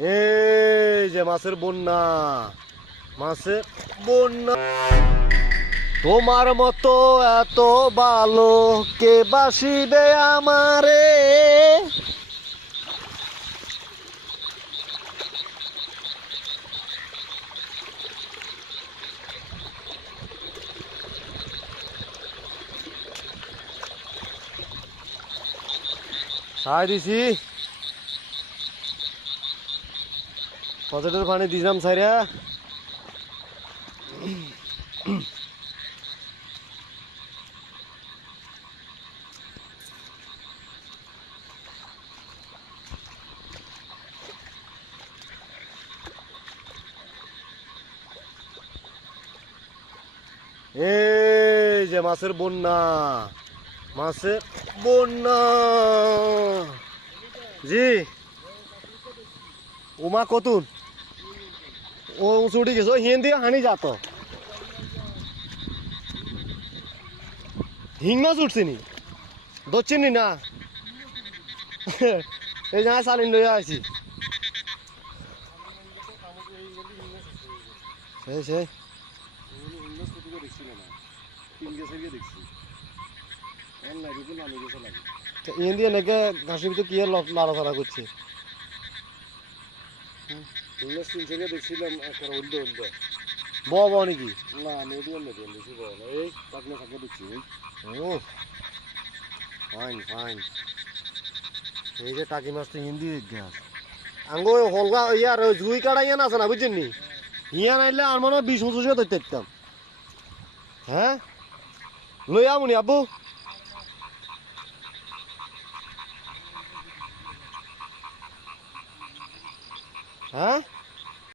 এই যে মাছের বন্যা। মাছের বন্যা। তোমার মতো এত ভালো কে বাসিবে আমারে? সাই দিছি। পকেটের পানি দিলাম সাইরা এই যে মাছের বন্যা। মাছের বন্যা। জি। উমা কতুন। ও চুটি গেছো হিন্দি হানি যাত হিং মাছ উঠছে নি ধরছেন নি এই যা সালিন লইয়া আছি সেই সেই ইন্ডিয়া নাকি ঘাসের ভিতরে কি লাড়াচাড়া করছে ইংলিশ তিন থেকে দেখছিলাম একটা উল্টো উল্টো ব ব নাকি না মিডিয়াম মিডিয়াম বেশি বড় না এই পাকনা থাকে দেখছি ও ফাইন ফাইন এই যে টাকি মাছ তো হিন্দি গ্যাস আঙ্গো ওই হলগা ইয়ার জুই কাটা ইয়ান আছে না বুঝছেন নি? ইয়া নাইলে আর মনে হয় বিশ পঁচিশে ধরতে হ্যাঁ? লই আমুনি আব্বু। হ্যাঁ